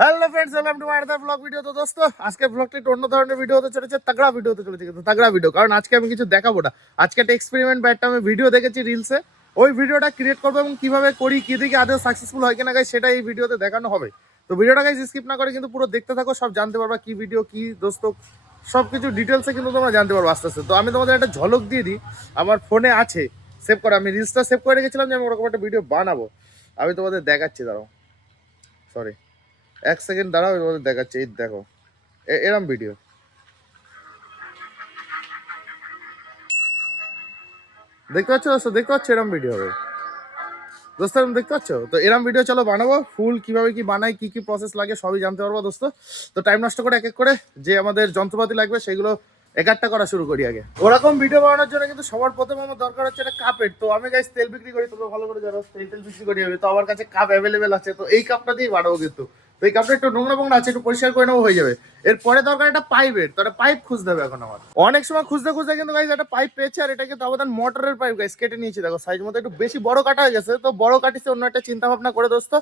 Hello friends, welcome to my another blog video. তো দোস্ত, আজকে ব্লগটা একটু অন্য ধরনের ভিডিও হতে চলেছে, তাগড়া ভিডিও হতে চলেছে, কিন্তু তাগড়া ভিডিও। কারণ আজকে আমি কিছু দেখাবো না, আজকে একটা এক্সপেরিমেন্ট বা একটা আমি ভিডিও দেখেছি রিলসে, ওই ভিডিওটা ক্রিয়েট করবো এবং কিভাবে করি, কি দিকে আদৌ সাকসেসফুল হয় কিনা গাইস, সেটা এই ভিডিওতে দেখানো হবে। তো ভিডিওটা গাইস স্কিপ না করে কিন্তু পুরো দেখতে থাকো, সব জানতে পারবা কি ভিডিও, কি দোস্ত, সব কিছু ডিটেলসে কিন্তু তোমরা জানতে পারবো আস্তে আস্তে। তো আমি তোমাদের একটা ঝলক দিয়ে দিই, আমার ফোনে আছে সেভ করা, আমি রিলসটা সেভ করে রেখেছিলাম যে আমি ওরকম একটা ভিডিও বানাবো। আমি তোমাদের দেখাচ্ছি, দাঁড়াও, সরি এক সেকেন্ড দাঁড়াও, আমি তোমাদের দেখাচ্ছি। এই দেখো, এরম ভিডিও দেখতে পাচ্ছ দোস্ত, দেখতে পাচ্ছ এরম ভিডিও হবে দোস্ত, এরম দেখতে পাচ্ছ? তো এরম ভিডিও চলো বানাবো, ফুল কিভাবে কি বানাই, কি কি প্রসেস লাগে সবই জানতে পারবো দোস্ত। তো টাইম নষ্ট করে এক এক করে যে আমাদের যন্ত্রপাতি লাগবে সেগুলো এক একটা করা শুরু করি। আগে ওরকম ভিডিও বানানোর জন্য কিন্তু সবার প্রথমে আমার দরকার হচ্ছে একটা কাপের। তো আমি গাইস তেল বিক্রি করি, তোমরা ভালো করে জানো তেল বিক্রি করি আমি, তো আমার কাছে কাপ অ্যাভেলেবেল আছে। তো এই কাপটা দিয়ে বানাবো কিন্তু। তো এই কাপটা একটু নোংরা ফোংরা আছে, একটু পরিষ্কার করে নেবো, হয়ে যাবে। এরপরে দরকার একটা পাইপের, তো একটা পাইপ খুঁজতে হবে এখন আমার। অনেক সময় খুঁজতে খুঁজতে কিন্তু গাইস একটা পাইপ পেয়েছে, আর এটা কিন্তু আমাদের মোটরের পাইপ গাইস, কেটে নিয়েছি। দেখো সাইজ মতো একটু বেশি বড় কাটা হয়ে গেছে, তো বড় কাটিছে অন্য একটা চিন্তা ভাবনা করে দোস্ত।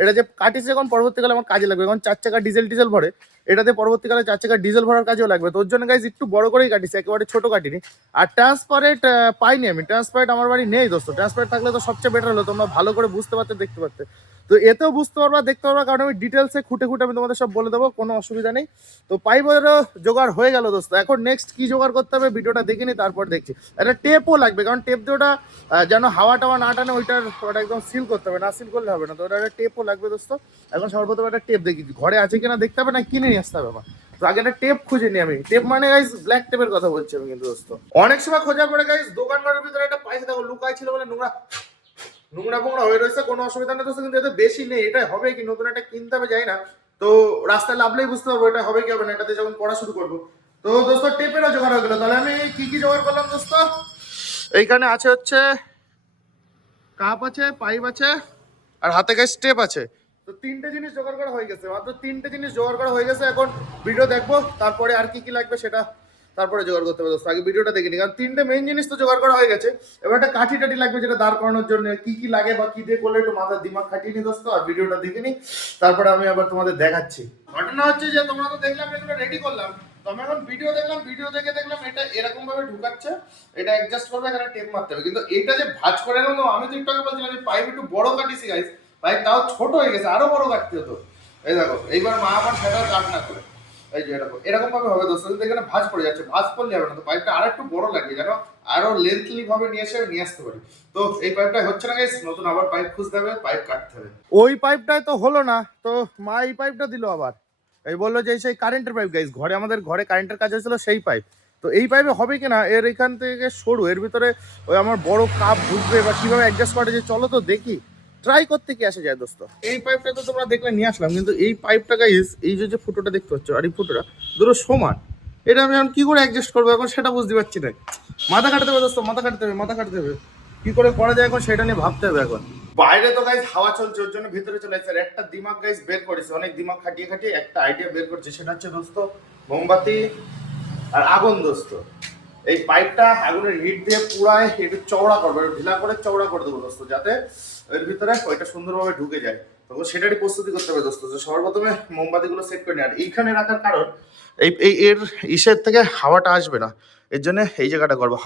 এটা যে কাটিছে এখন পরবর্তীকালে আমার কাজে লাগবে, এখন 4 চাকা ডিজেল ভরে, এটাতে পরবর্তীকালে 4 চাকা ডিজেল ভরার কাজেও লাগবে। তো ওর জন্য গাইস একটু বড় করেই কাটিছে, একেবারে ছোট কাটিনি। আর ট্রান্সপারেন্ট পাইনি আমি, ট্রান্সপারেন্ট আমার বাড়ি নেই দোস্ত। ট্রান্সপারেন্ট থাকলে তো সবচেয়ে বেটার হলো, তোমরা ভালো করে বুঝতে পারতে, দেখতে পারতে। তো এতেও বুঝতে পারবা, দেখতে পারবা, কারণ আমি ডিটেলসে খুঁটে খুঁটে আমি তোমাদের সব বলে দেবো, কোনো অসুবিধা নেই। তো পাইপেরও জোগাড় হয়ে গেল দোস্ত। এখন নেক্সট কি জোগাড় করতে হবে ভিডিওটা দেখে নি, তারপর দেখছি। একটা টেপও লাগবে, কারণ টেপ দিয়ে ওটা যেন হাওয়া টাওয়া না টানে, ওটা একদম সিল করতে হবে, না সিল করলে হবে না। তো ওটা একটা টেপও লাগবে দোস্ত। এখন সর্বপ্রথম একটা টেপ দেখি ঘরে আছে কিনা দেখতে হবে, না কিনে নিয়ে আসতে হবে আমার। তো আগে একটা টেপ খুঁজে নিই আমি। টেপ মানে গাইস ব্ল্যাক টেপের কথা বলছি আমি কিন্তু দোস্ত। অনেক সময় খোঁজার পরে গাইস দোকান ঘরের ভিতরে একটা পাইছে, দেখো লুকাই ছিল বলে নোংরা নোংরা ফোংরা হয়ে রয়েছে, কোনো অসুবিধা নেই দোস্ত। কিন্তু এতে বেশি নেই, এটা হবে কি, নতুন একটা কিনতে হবে, যাই না। তো রাস্তায় লাভলেই বুঝতে পারবো এটা হবে কি হবে না, এটাতে যখন পড়া শুরু করবো। তো দোস্ত টেপেরও জোগাড় হয়ে গেলো। তাহলে আমি কি কি জোগাড় করলাম দোস্ত? এইখানে আছে হচ্ছে কাপ আছে, পাইপ আছে, আর হাতে গায়ে স্টেপ আছে। তো তিনটে জিনিস জোগাড় করা হয়ে গেছে, মাত্র তিনটে জিনিস জোগাড় করা হয়ে গেছে। এখন ভিডিও দেখবো, তারপরে আর কি কি লাগবে সেটা তারপরে জোগাড় করতে হবে দোস্ত। আগে ভিডিওটা দেখিনি, কারণ তিনটে মেইন জিনিস তো জোগাড় করা হয়ে গেছে। এবার একটা কাঠি টাঠি লাগবে, যেটা দাঁড় করানোর জন্য কি কি লাগে বা কি দিয়ে করলে একটু মাথার দিমাগ খাটিয়ে নি দোস্ত। আর ভিডিওটা দেখে নি, তারপরে আমি আবার তোমাদের দেখাচ্ছি। ঘটনা হচ্ছে যে তোমরা তো দেখলাম এগুলো রেডি করলাম, তো আমি এখন ভিডিও দেখলাম, ভিডিও দেখে দেখলাম এটা এরকম ভাবে ঢুকাচ্ছে, এটা অ্যাডজাস্ট করবে, এখানে টেপ মারতে হবে। কিন্তু এটা যে ভাঁজ করে নেবো, আমি তো একটু আগে বলছিলাম যে পাইপ একটু বড় কাটিছি গাইস, পাইপ তাও ছোট হয়ে গেছে, আরো বড় কাটতে হতো। এই দেখো এইবার মা আবার সেটা কাট না করে, এই যে এরকম এরকম ভাবে হবে দোস্ত। কিন্তু এখানে ভাঁজ পড়ে যাচ্ছে, ভাঁজ পড়লে হবে না। তো পাইপটা আর একটু বড় লাগে, যেন আরো লেন্থলি ভাবে নিয়ে আসতে পারি। তো এই পাইপটা হচ্ছে না গাইস, নতুন আবার পাইপ খুঁজতে হবে, পাইপ কাটতে হবে। ওই পাইপটাই তো হলো না, তো মা এই পাইপটা দিল আবার। এই বললো যে সেই কারেন্টের পাইপ গাইস, আমাদের ঘরে কারেন্টের কাজ হয়েছিল সেই পাইপ। তো এই পাইপে হবে কিনা, এর এখান থেকে সরু, এর ভিতরে ওই আমার বড় কাপ ঢুকবে বা কিভাবে অ্যাডজাস্ট করে, যে চলো তো দেখি, ট্রাই করতে কি আসে যায় দোস্ত। এই পাইপটা তো তোমরা দেখলে নিয়ে আসলাম, কিন্তু এই পাইপটা গাইস, এই যে ফুটোটা দেখতে পাচ্ছ আর এই ফুটোটা দুটো সমান, এটা আমি এখন কি করে অ্যাডজাস্ট করবো এখন সেটা বুঝতে পারছি না। মাথা কাটতে হবে দোস্ত, মাথা কাটতে হবে, কি করে করা যায় এখন সেটা নিয়ে ভাবতে হবে এখন। বাইরে তো গাইস হাওয়া চলছে, ওর জন্য ভিতরে চলে আসছে। আর একটা দিমাগ গাইস বের করেছে, অনেক দিমাগ খাটিয়ে খাটিয়ে একটা আইডিয়া বের করছে, সেটা হচ্ছে দোস্ত মোমবাতি আর আগুন দোস্ত। এই পাইপটা আগুনের হিট দিয়ে পুরাই একটু চওড়া করবো, একটু ঢিলা করে চওড়া করে দেবো দোস্ত, যাতে এর ভিতরে ওইটা সুন্দরভাবে ঢুকে যায়। তখন সেটারই প্রস্তুতি করতে হবে দোস্ত। যে সবার প্রথমে মোমবাতিগুলো সেট করে নিই। আর এইখানে রাখার কারণ এর ইসের থেকে হাওয়াটা আসবে না, এর জন্য এই জায়গাটা করবো।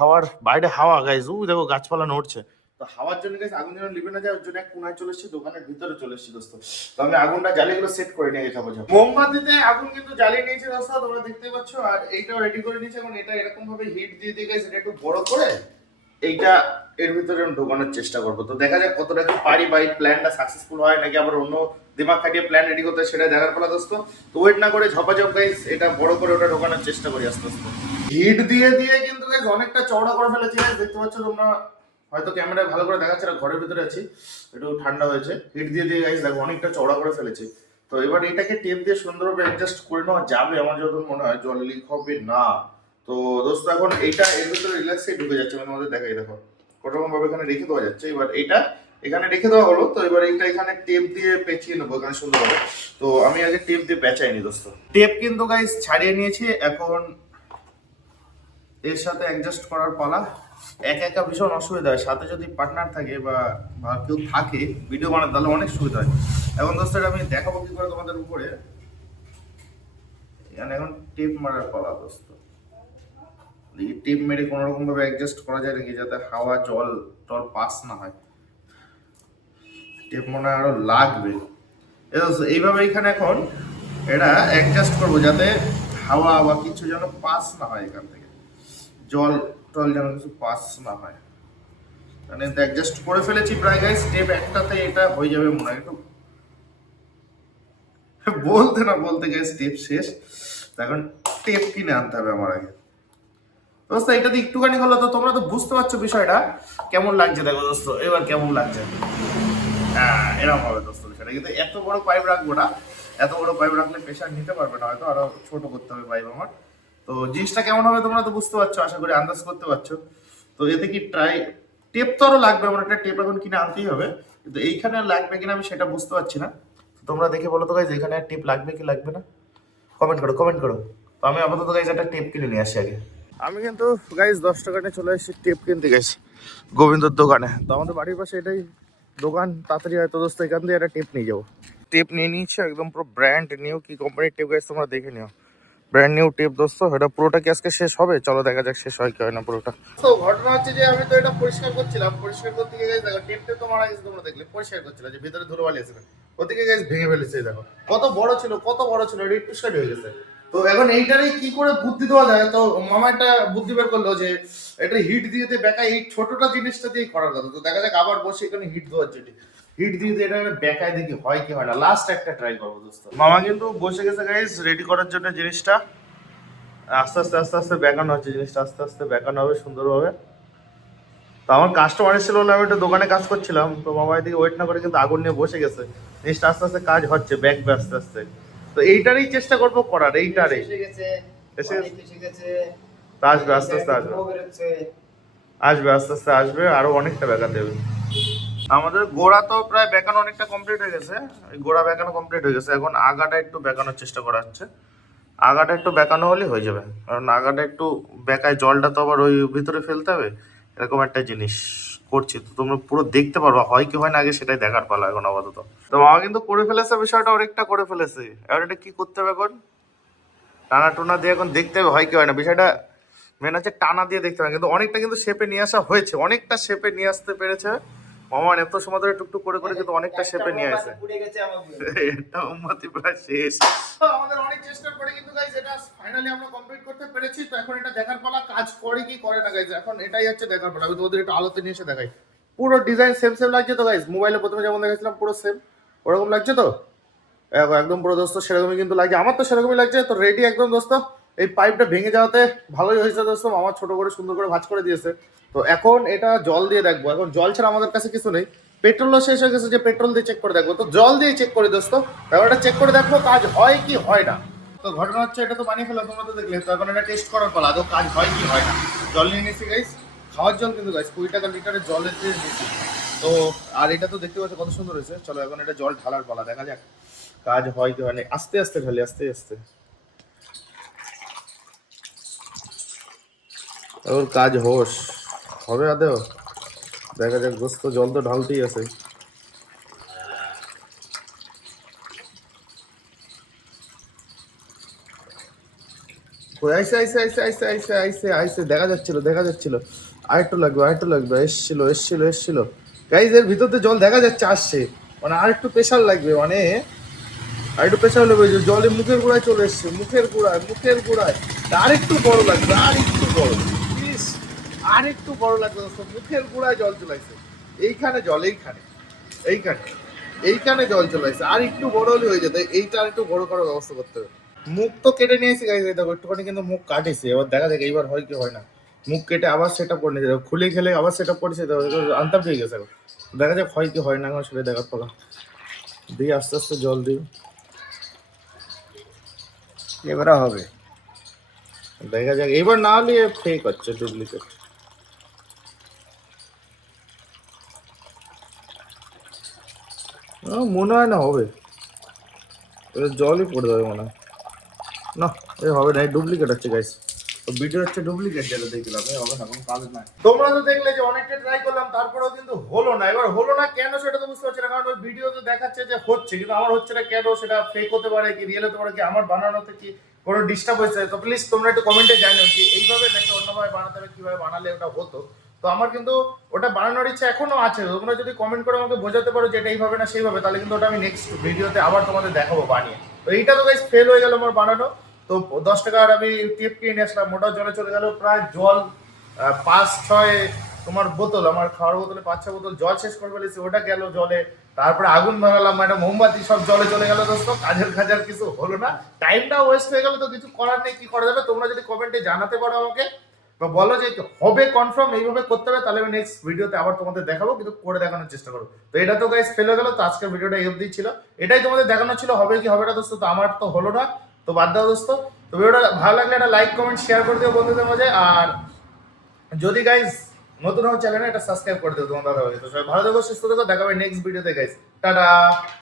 বাইরে হাওয়া গাইজ, দেখো গাছপালা নড়ছে, তো হাওয়ার জন্য গাইজ আগুন যেন লিবে না যায়, ওর জন্য এক কোনায় চলে এসেছি, দোকানের ভিতরে চলে এসেছি দোস্ত। তো আমি আগুনটা জ্বালিয়ে গুলো সেট করে নিয়ে যাবো। মোমবাতিতে আগুন কিন্তু জ্বালিয়ে নিয়েছি দোস্ত, তোমরা দেখতেই পাচ্ছ। আর এইটাও রেডি করে নিয়েছি। এখন এটা এরকম ভাবে হিট দিয়ে দিয়ে গাইজ এটা একটু বড় করে এইটা এর ভিতরে ঢোকানোর চেষ্টা করবো। তো দেখা যাক কতটা কি পারি, বা এই প্ল্যানটা সাকসেসফুল হয় নাকি আবার অন্য দিমাগ খাটিয়ে প্ল্যান রেডি করতে, সেটা দেখার পালা দোস্ত। তো ওয়েট না করে ঝপাঝপ গাইস এটা বড় করে ওটা ঢোকানোর চেষ্টা করি আস্তে আস্তে। হিট দিয়ে দিয়ে কিন্তু গাইস অনেকটা চওড়া করে ফেলেছি গাইস, দেখতে পাচ্ছ তোমরা, হয়তো ক্যামেরায় ভালো করে দেখাচ্ছে না, ঘরের ভিতরে আছি, একটু ঠান্ডা হয়েছে। হিট দিয়ে দিয়ে গাইস দেখো অনেকটা চওড়া করে ফেলেছি। তো এবার এটাকে টেপ দিয়ে সুন্দরভাবে অ্যাডজাস্ট করে নেওয়া যাবে আমার যত মনে হয়, জল লিক হবে না। তো দোস্ত এখন এইটা এর ভিতরে রিল্যাক্সে ঢুকে যাচ্ছে, মানে তোমাদের দেখাই, দেখো কোনোরকম ভাবে এখানে রেখে দেওয়া যাচ্ছে। এবার এইটা এখানে রেখে দেওয়া হলো, তো এবার এইটা এখানে টেপ দিয়ে পেঁচিয়ে নেবো এখানে সুন্দরভাবে। তো আমি আগে টেপ দিয়ে পেঁচাইনি দোস্ত, টেপ কিন্তু গাইস ছাড়িয়ে নিয়েছি, এখন এর সাথে অ্যাডজাস্ট করার পালা। একা একা ভীষণ অসুবিধা হয়, সাথে যদি পার্টনার থাকে বা কেউ থাকে ভিডিও বানাতে, তাহলে অনেক সুবিধা হয়। এখন দোস্ত আমি দেখাবো কি করে তোমাদের উপরে। এখানে এখন টেপ মারার পালা দোস্ত। দেখি টেপ মেরে কোনো রকম ভাবে অ্যাডজাস্ট করা যায় নাকি, যাতে হাওয়া জল টল পাস না হয়। টেপ মনে হয় আরো লাগবে। এইভাবে এখানে এখন এটা অ্যাডজাস্ট করবো, যাতে হাওয়া বা কিছু যেন পাস না হয়, এখান থেকে জল টল যেন কিছু পাস না হয়। মানে অ্যাডজাস্ট করে ফেলেছি প্রায় গাইস, স্টেপ একটাতে এটা হয়ে যাবে মনে হয়। একটু বলতে না বলতে গাইস স্টেপ শেষ। এখন টেপ কিনে আনতে হবে আমার আগে। দোস্ত এটা দিয়ে একটুখানি হলো তো, তোমরা তো বুঝতে পারছো বিষয়টা কেমন লাগছে। দেখো দোস্ত এবার কেমন লাগছে। হ্যাঁ এরকম হবে দোস্ত বিষয়টা। কিন্তু এত বড় পাইপ রাখবো না, এত বড় পাইপ রাখলে প্রেশার নিতে পারবে না, হয়তো আরো ছোট করতে হবে পাইপ আমার। তো জিনিসটা কেমন হবে তোমরা তো বুঝতে পারছো, আশা করি আন্দাজ করতে পারছো। তো এতে কি ট্রাই টেপ তো আরো লাগবে, আমার একটা টেপ এখন কিনে আনতেই হবে, কিন্তু এইখানে লাগবে কিনা আমি সেটা বুঝতে পারছি না। তোমরা দেখে বলো তো গাইজ এখানে টেপ লাগবে কি লাগবে না, কমেন্ট করো কমেন্ট করো। তো আমি আপাতত গাইজ একটা টেপ কিনে নিয়ে আসি আগে। আমি কিন্তু গাইজ 10 টাকা নিয়ে চলে এসেছি টেপ কিনতে গেছি গোবিন্দর দোকানে। তো আমাদের বাড়ির পাশে এটাই দোকান, তাড়াতাড়ি হয়তো দোস্ত এখান দিয়ে একটা টেপ নিয়ে যাবো। টেপ নিয়ে নিয়েছি একদম পুরো ব্র্যান্ড নিউ, কি কোম্পানির টেপ গাইজ তোমরা দেখে নিও, ব্র্যান্ড নিউ টেপ দোস্ত। এটা পুরোটা কি আজকে শেষ হবে, চলো দেখা যাক শেষ হয় কি হয় না পুরোটা। তো ঘটনা হচ্ছে যে আমি তো এটা পরিষ্কার করছিলাম, পরিষ্কার করতে গিয়ে গাইজ দেখো টেপটা তো মারা গেছে, তোমরা দেখলে পরিষ্কার করছিলাম যে ভিতরে ধুলোবালি আছে, ওদিকে গাইজ ভেঙে ফেলেছে। দেখো কত বড় ছিল, কত বড় ছিল, এটা একটু সাইড হয়ে গেছে। তো এখন এইটারই কি করে বুদ্ধি দেওয়া যায়, তো মামা একটা বুদ্ধি বের করলো যে এটা হিট দিয়ে বেকায়, এই ছোটটা জিনিসটা দিয়ে করার কথা। তো দেখা যাক আবার বসে এখানে হিট দেওয়ার জন্য, হিট দিয়ে এটা বেকায় দেখি হয় কি হয় না। লাস্ট একটা ট্রাই করবো দোস্ত। মামা কিন্তু বসে গেছে গাইজ রেডি করার জন্য জিনিসটা। আস্তে আস্তে আস্তে আস্তে বেকানো হচ্ছে জিনিসটা, আস্তে আস্তে বেকানো হবে সুন্দরভাবে। তো আমার কাস্টমার এসেছিল বলে আমি একটু দোকানে কাজ করছিলাম, তো মামা এদিকে ওয়েট না করে কিন্তু আগুন নিয়ে বসে গেছে। জিনিসটা আস্তে আস্তে কাজ হচ্ছে ব্যাক আস্তে আস্তে। তো এইটারই চেষ্টা করবো করার, এইটারই এসে আসবে আস্তে আস্তে, আসবে আসবে আস্তে আস্তে আসবে, আরো অনেকটা বেকা দেবে। আমাদের গোড়া তো প্রায় বেকানো অনেকটা কমপ্লিট হয়ে গেছে, গোড়া বেকানো কমপ্লিট হয়ে গেছে। এখন আগাটা একটু বেকানোর চেষ্টা করা হচ্ছে, আগাটা একটু বেঁকানো হলে হয়ে যাবে। কারণ আগাটা একটু বেঁকায়, জলটা তো আবার ওই ভিতরে ফেলতে হবে, এরকম একটা জিনিস করছি। তো তোমরা পুরো দেখতে পারবো হয় কি হয় না, আগে সেটাই দেখার পালা এখন আপাতত। তো মামা কিন্তু করে ফেলেছে বিষয়টা, অনেকটা করে ফেলেছে। এবার এটা কি করতে হবে এখন, টানা টুনা দিয়ে এখন দেখতে হবে হয় কি হয় না। বিষয়টা মেন হচ্ছে টানা দিয়ে দেখতে হবে, কিন্তু অনেকটা কিন্তু শেপে নিয়ে আসা হয়েছে, অনেকটা শেপে নিয়ে আসতে পেরেছে মামা। এত সময় ধরে টুকটুক করে করে কিন্তু অনেকটা শেপে নিয়ে আসে। এটা উন্নতি প্রায় শেষ। আমাদের অনেক চেষ্টার পরে কিন্তু গাইস এটা ফাইনালি আমরা কমপ্লিট করতে পেরেছি। তো এখন এটা দেখার পালা কাজ করে কি করে না গাইস, এখন এটাই হচ্ছে দেখার পালা। আমি তোমাদের একটু আলোতে নিয়ে এসে দেখাই। পুরো ডিজাইন সেম সেম লাগছে তো গাইস, মোবাইলে প্রথমে যেমন দেখেছিলাম পুরো সেম ওরকম লাগছে তো একদম পুরো দোস্ত সেরকমই কিন্তু লাগছে, আমার তো সেরকমই লাগছে। তো রেডি একদম দোস্ত। এই পাইপটা ভেঙে যাওয়াতে ভালোই হয়েছে দোস্ত, আমার ছোট করে সুন্দর করে ভাঁজ করে দিয়েছে। তো এখন এটা জল দিয়ে দেখবো, এখন জল ছাড়া আমাদের কাছে কিছু নেই। পেট্রোলও শেষ হয়ে গেছে, যে পেট্রোল দিয়ে চেক করে দেখবো, তো জল দিয়ে চেক করি দোস্ত। এবার এটা চেক করে দেখবো কাজ হয় কি হয় না। তো ঘটনা হচ্ছে এটা তো বানিয়ে ফেলা তোমরা তো দেখলে, তো এখন এটা টেস্ট করার পালা আদৌ কাজ হয় কি হয় না। জল নিয়ে নিয়েছি গাইস, খাওয়ার জল কিন্তু গাইস 20 টাকা লিটারের জলের দিয়ে নিয়েছি। তো আর এটা তো দেখতে পাচ্ছ কত সুন্দর হয়েছে। চলো এখন এটা জল ঢালার পালা, দেখা যাক কাজ হয় কি হয় না। আস্তে আস্তে ঢালি, আস্তে আস্তে, ওর কাজ হোস হবে আদেও, দেখা যাক। দোস্ত জল তো ঢালতেই আছে। আইসে আইসে আইসে আইসে আইসে আইসে আইসে, দেখা যাচ্ছিল দেখা যাচ্ছিল। আরেকটু লাগবে আরেকটু লাগবে, এসছিল এসছিল এসছিল গাইজ, এর ভিতর জল দেখা যাচ্ছে আসছে, মানে আরেকটু প্রেশার লাগবে, মানে আরেকটু প্রেশার লাগবে। জলে মুখের গোড়ায় চলে এসছে, মুখের গোড়ায় মুখের গোড়ায়। আরেকটু বড় লাগবে, আরেকটু বড়, প্লিজ আরেকটু বড় লাগবে দোস্ত। মুখের গোড়ায় জল চলে আসছে, এইখানে জল, এইখানে এইখানে এইখানে জল চলে আসছে। আর একটু বড় হলে হয়ে যেত, এইটা আর একটু বড় করার ব্যবস্থা করতে হবে। মুখ তো কেটে নিয়েছি গাইজ, দেখো একটুখানি কিন্তু মুখ কাটেছি। এবার দেখা যাক এইবার হয় কি হয় না। মুখ কেটে আবার সেটা করে নিয়েছে, খুলে খেলে আবার সেটা করেছে, আনতাম পেয়ে গেছে। দেখা যাক হয় কি হয় না, আমার সেটা দেখার পালা। দিই আস্তে আস্তে জল দিই, এবারে হবে দেখা যাক। এবার না হলে ফেক হচ্ছে, ডুপ্লিকেট। মনে হয় না হবে, জলই পড়ে যাবে মনে হয়। না এ হবে না, ডুপ্লিকেট হচ্ছে গাইস। ভিডিও হচ্ছে ডুপ্লিকেট, যেটা দেখলাম হবে না, কোনো কাজ নাই। তোমরা তো দেখলে যে অনেকটা ট্রাই করলাম, তারপরেও কিন্তু হলো না। এবার হলো না কেন সেটা তো বুঝতে পারছি না, কারণ ওই ভিডিওতে দেখাচ্ছে যে হচ্ছে, কিন্তু আমার হচ্ছে না কেন, সেটা ফেক হতে পারে কি রিয়েল হতে পারে কি, আমার বানানোতে কি কোনো ডিস্টার্ব হয়েছে। তো প্লিজ তোমরা একটু কমেন্টে জানিও যে এইভাবে নাকি অন্যভাবে বানাতে হবে, কিভাবে বানালে ওটা হতো। তো আমার কিন্তু ওটা বানানোর ইচ্ছা এখনো আছে, তোমরা যদি কমেন্ট করে আমাকে বোঝাতে পারো যে এটা এইভাবে না সেইভাবে, তাহলে কিন্তু ওটা আমি নেক্সট ভিডিওতে আবার তোমাদের দেখাবো বানিয়ে। তো এইটা তো গাইস ফেল হয়ে গেল আমার বানানো। তো 10 টাকার আমি টেপ কিনে আসলাম, ওটাও জলে চলে গেল। প্রায় জল 5-6 তোমার বোতল, আমার খাওয়ার বোতলে 5-6 বোতল জল শেষ করে ফেলেছি, ওটা গেল জলে। তারপরে আগুন ধরালাম, একটা মোমবাতি, সব জলে চলে গেল দোস্ত। কাজের খাজার কিছু হলো না, টাইমটা ওয়েস্ট হয়ে গেল। তো কিছু করার নেই, কি করা যাবে। তোমরা যদি কমেন্টে জানাতে পারো আমাকে, তো বলো যে হবে কনফার্ম এইভাবে করতে হবে, তাহলে আমি নেক্সট ভিডিওতে আবার তোমাদের দেখাবো, কিন্তু করে দেখানোর চেষ্টা করবো। তো এটা তো গাইস ফেলে গেল। তো আজকের ভিডিওটা এই অবধি ছিল, এটাই তোমাদের দেখানো ছিল, হবে কি হবে না দোস্ত। তো আমার তো হলো না, তো বাদ দাও দোস্ত। তো ভিডিওটা ভালো লাগলে একটা লাইক কমেন্ট শেয়ার করে দিও বন্ধুদের মাঝে। আর যদি গাইস নতুন হও চ্যানেলে এটা সাবস্ক্রাইব করে দিও তোমার দাদা ভাই। তো সবাই ভালো থেকো, সুস্থ থেকো, দেখা হবে নেক্সট ভিডিওতে গাইস। টাটা।